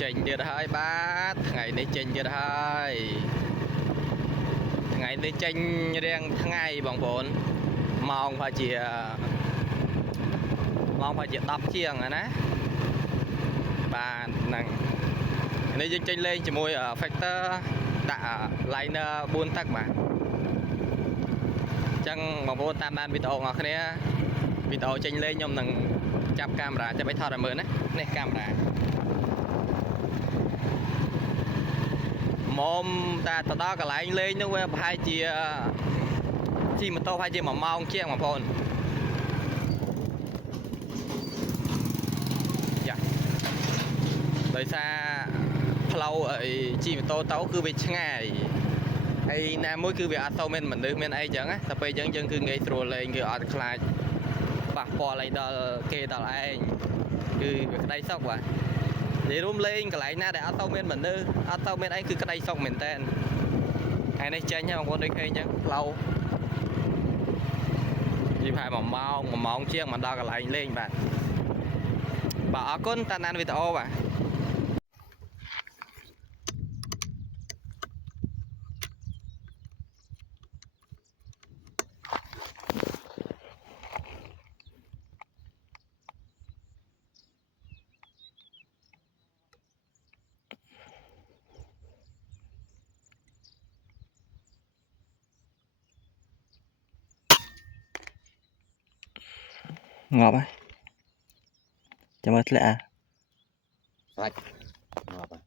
Trìnhទៀតហើយបាទថ្ងៃនេះចេញទៀតហើយថ្ងៃនេះចេញរៀងថ្ងៃបងប្អូនម៉ោងប្រហែលជា10 ជាងណាបាទហ្នឹងនេះយើងចេញលេងជាមួយ Factor ដាក់ liner 4 ទឹកបាទអញ្ចឹងបងប្អូនតាមដានវីដេអូរបស់គ្នាវីដេអូចេញលេងខ្ញុំនឹងចាប់កាមេរ៉ាចាប់ឲ្យថតឲ្យមើលណានេះកាមេរ៉ាមុំតែទៅដល់កន្លែងលេងនោះវាប្រហែលជាជិះម៉ូតូប្រហែលជា1 ម៉ោងជាងបងប្អូនយ៉ាដោយសារផ្លូវជិះម៉ូតូទៅគឺវាឆ្ងាយហើយណាមួយគឺវាអត់សូវមានមនុស្សមានអីចឹងណាតែពេលអញ្ចឹងយើងគឺងាយស្រួលលេងគឺអត់ខ្លាចប៉ះពាល់អីដល់គេដល់ឯងគឺវាក្តីសុខបាទនិយាយរួមលេងកន្លែងណាដែលអត់ទៅមានមនុស្សអត់ទៅមានអីគឺក្តីសុខមែនតើថ្ងៃនេះចេញហ្នឹងបងប្អូនដូចឃើញអញ្ចឹងផ្លូវនិយាយប្រហែល1 ម៉ោងជាងមកដល់កន្លែងលេងបាទអរគុណតាមដានវីដេអូបាទងាប់ហើយចាំមើលធ្លាក់សាច់ងាប់ហើយ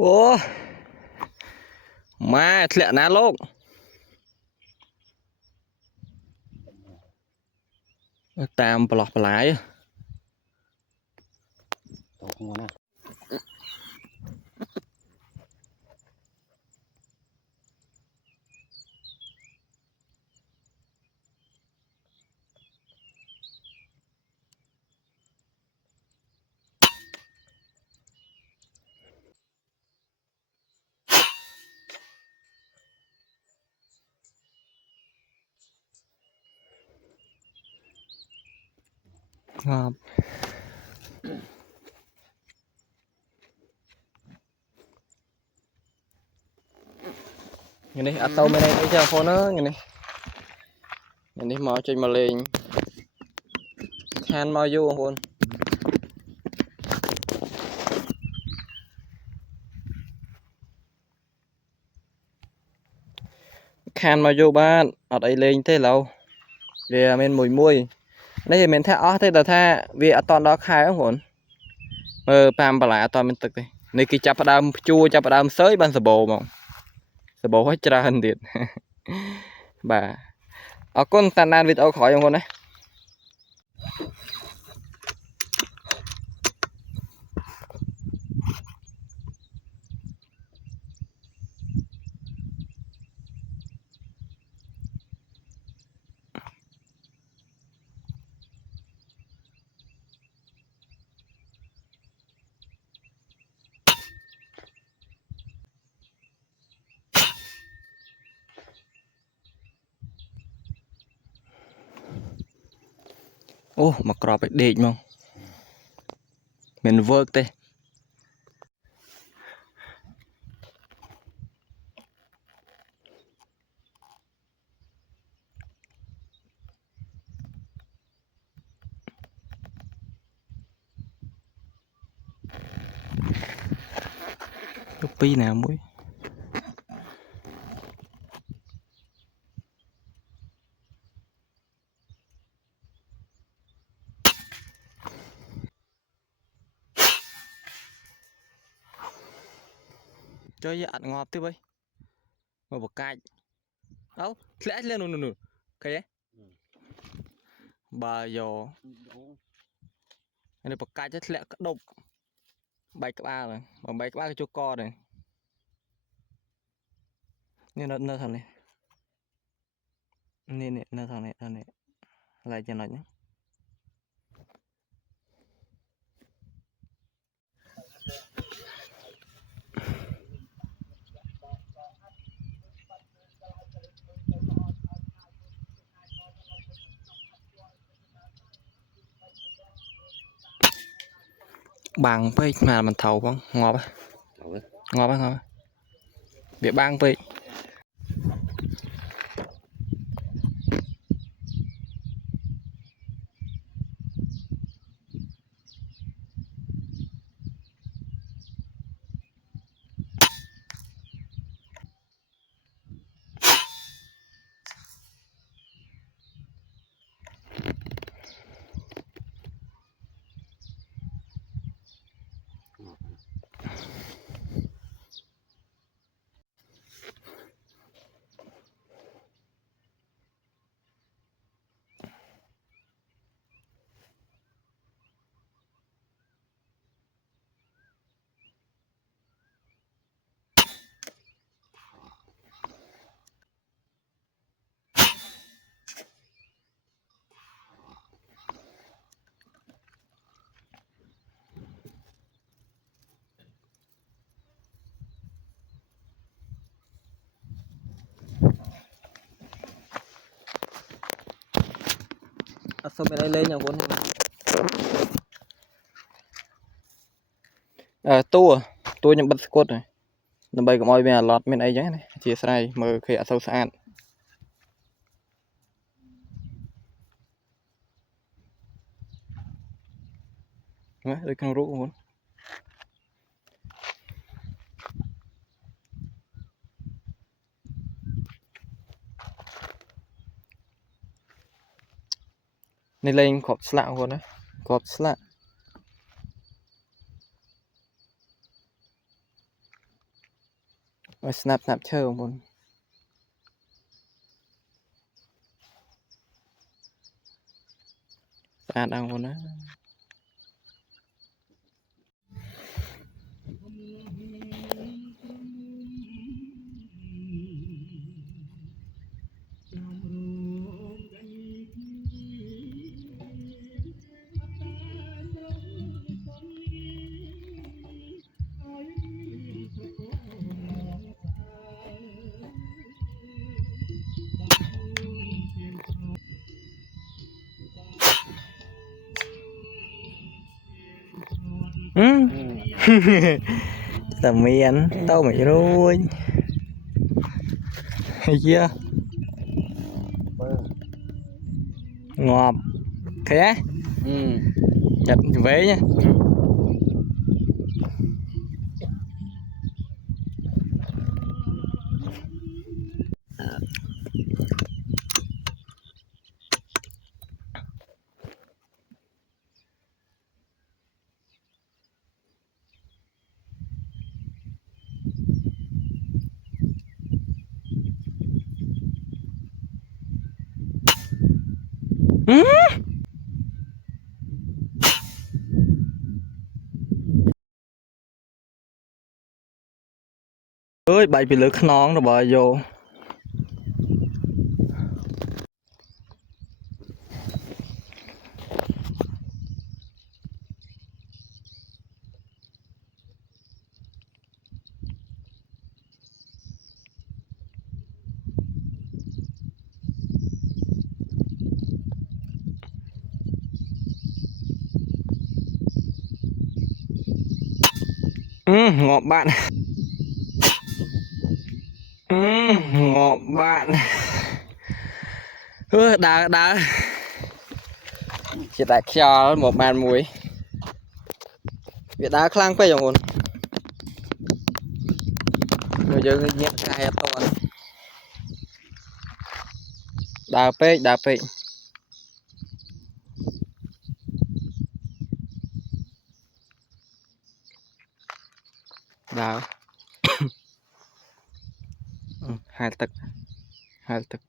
អូម៉ែធ្លាក់ណាលោកតាមប្រឡោះបន្លាយតោះងន់ណាងាប់នេះអត់ទៅមានអីទេបងប្អូនអើយនេះមកចេញមកលេងខានមកយូរបងប្អូនខានមកយូរបាទអត់អីលេងទេឡូវវាមានមួយនេះមិនមែនថាអស់ទេតែថាវាអត់តដល់ខែបងប្អូនមើលប៉ាមបន្លែអត់តមានទឹកទេនេះគេចាប់ផ្ដើមភ្ជួរចាប់ផ្ដើមសើយបានសបោហ្មងសបោឲ្យច្រើនទៀតបាទអរគុណតាមដានវីដេអូក្រោយបងប្អូនណាអូមកក្របឲ្យដេកហ្មងមានវើកទេពីណាមួយចុះអត់ងាប់ទេបើមកបកាច់អោធ្លាក់លេនោះឃើញទេបើយកនេះបកាច់ទៅធ្លាក់ក្ដប់ bay các ba rồi mà bay các ba cái chỗ co này nên nó thằng này nên nó thằng này lại cho nó nhé bằng với mà mình thầu không ngọt á ngọt á ngọt bị băng với sao bên đây lên nhà vốn tua nhầm bật cốt rồi nó bay của mọi bên lọt bên ấy chẳng này chia sài mở khi ở sâu sạn đây con rú vốn nên lên cọp slạ luôn đấy cọp slạ snap snap chơi luôn đang luôn đấy tầm miền tao mày rồi hay chưa ngọt thế chặt vế nhá ơi bay bị lướt nón rồi bỏ vô ngọt bạn ngọt bạn đã chỉ tại cho một bàn muối việc đá khlang phải rồi người dân nhét cay toàn đá pe đá hai tấc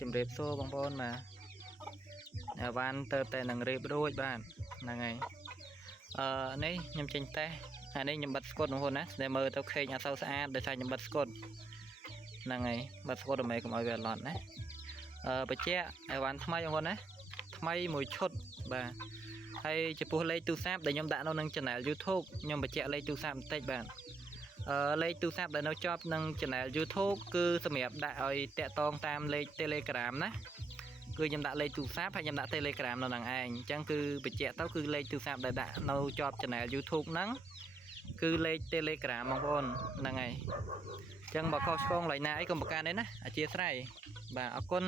ជំរាបសួរបងប្អូនបាទវ៉ាន់ទៅតែនឹងរៀបរួចបាទហ្នឹងហើយនេះខ្ញុំចេញតេស្តអានេះខ្ញុំបិទស្កុតបងប្អូនណាដែលមើលទៅខេងអត់សូវស្អាតដោយសារខ្ញុំបិទស្កុតហ្នឹងហើយបិទស្កុតដើម្បីកុំឲ្យវាឡត់ណាបញ្ជាក់អីវ៉ាន់ថ្មីបងប្អូនណាថ្មីមួយឈុតបាទហើយចំពោះលេខទូរស័ព្ទដែលខ្ញុំដាក់នៅក្នុង channel YouTube ខ្ញុំបញ្ជាក់លេខទូរស័ព្ទបន្តិចបាទលេខទូរស័ព្ទដែលនៅជាប់នឹង channel YouTube គឺសម្រាប់ដាក់ឲ្យតាក់ទងតាមលេខ Telegram ណាគឺខ្ញុំដាក់លេខទូរស័ព្ទហើយខ្ញុំដាក់ Telegram នៅនឹងឯងអញ្ចឹងគឺបញ្ជាក់ទៅគឺលេខទូរស័ព្ទដែលដាក់នៅជាប់ channel YouTube ហ្នឹងគឺលេខ Telegram បងប្អូនហ្នឹងហើយអញ្ចឹងបើខុសឆ្គងឡើយណាអីកុំប្រកាន់ទេណាអធិស្ឋានបាទអរគុណ